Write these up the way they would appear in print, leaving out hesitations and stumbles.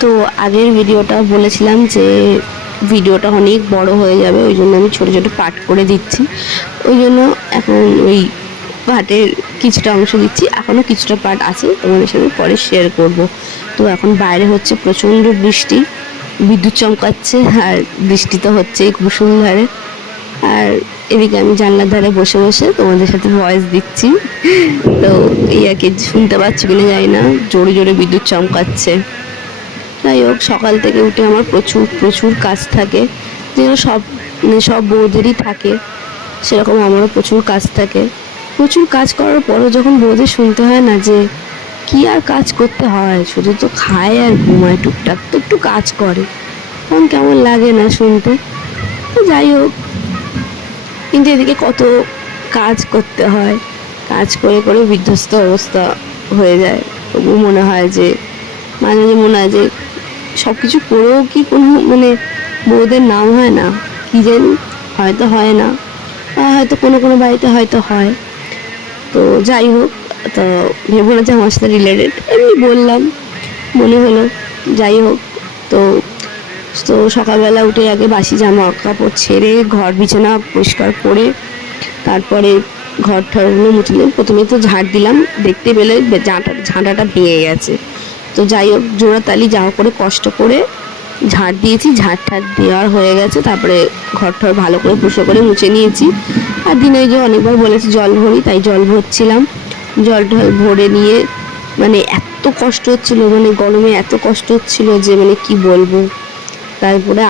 তো আগের ভিডিওটা বলেছিলাম যে ভিডিওটা অনেক বড় হয়ে যাবে, ওই জন্য আমি ছোট ছোট পার্ট করে দিচ্ছি। ওই জন্য এখন ওই পার্টের কিছুটা অংশ দিচ্ছি, এখনও কিছুটা পার্ট আছে, তোমাদের সাথে পরে শেয়ার করব। তো এখন বাইরে হচ্ছে প্রচণ্ড বৃষ্টি, বিদ্যুৎ চমকাচ্ছে আর বৃষ্টি তো হচ্ছেই খুব সুন্দর। আর এদিকে আমি জানলার ধারে বসে বসে তোমাদের সাথে ভয়েস দিচ্ছি। তো এই আর কি, শুনতে পাচ্ছ কিনা জানি না, জোরে জোরে বিদ্যুৎ চমকাচ্ছে। যাই হোক, সকাল থেকে উঠে আমার প্রচুর প্রচুর কাজ থাকে, যেগুলো সব বউদেরই থাকে, সেরকম আমারও প্রচুর কাজ থাকে। প্রচুর কাজ করার পরও যখন বউদের শুনতে হয় না যে কি আর কাজ করতে হয়, শুধু তো খায় আর ঘুমায়, টুকটাক তো একটু কাজ করে, তখন কেমন লাগে না শুনতে। যাই হোক, কিন্তু এদিকে কত কাজ করতে হয়, কাজ করে করে বিধ্বস্ত অবস্থা হয়ে যায়। তবু মনে হয় যে, মাঝে মাঝে মনে হয় যে সব কিছু করেও কি কোনো মানে বউদের নাম হয় না, কি জানি, হয়তো হয় না, বা হয়তো কোনো কোনো বাড়িতে হয়তো হয়। তো যাই হোক, তো ভেবো না যে আমার সাথে রিলেটেড, এমনি বললাম, মনে হলো। যাই হোক, তো তো সকালবেলা উঠে আগে বাসি জামা কাপড় ছেড়ে ঘর বিছানা পরিষ্কার করে তারপরে ঘর ঠরগুলো মুছলাম। প্রথমে তো ঝাড় দিলাম, দেখতে পেলে ঝাঁটাটা ভেঙে গেছে। তো যাই হোক, জোড়াতালি যা করে কষ্ট করে ঝাড় দিয়েছি, ঝাড় ঠাড় দেওয়ার হয়ে গেছে। তারপরে ঘর ঠর ভালো করে পুষো করে মুছে নিয়েছি। আর দিনে যে অনেকবার বলেছি জল ভরি, তাই জল ভরছিলাম। জল টল ভরে নিয়ে মানে এত কষ্ট হচ্ছিল, মানে গরমে এত কষ্ট হচ্ছিল যে মানে কি বলবো। তারপরে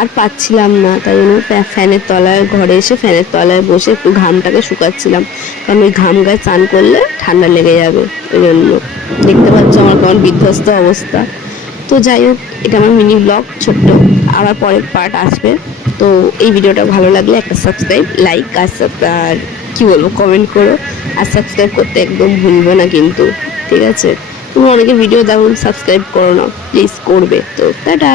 আর পাচ্ছিলাম না, তাই জন্য ফ্যানের তলায়, ঘরে এসে ফ্যানের তলায় বসে একটু ঘামটাকে শুকাচ্ছিলাম, কারণ ওই ঘাম গায়ে চান করলে ঠান্ডা লেগে যাবে। ওই জন্য দেখতে পাচ্ছ আমার কেমন বিধ্বস্ত অবস্থা। তো যাই হোক, এটা আমার মিনি ব্লগ ছোট্ট, আবার পরের পার্ট আসবে। তো এই ভিডিওটা ভালো লাগলে একটা সাবস্ক্রাইব, লাইক আর কি বলবো, কমেন্ট করো। আর সাবস্ক্রাইব করতে একদম ভুলবে না কিন্তু, ঠিক আছে? তুমি অনেকে ভিডিও দেখো, সাবস্ক্রাইব করো না, প্লিজ করবে। তো টাটা।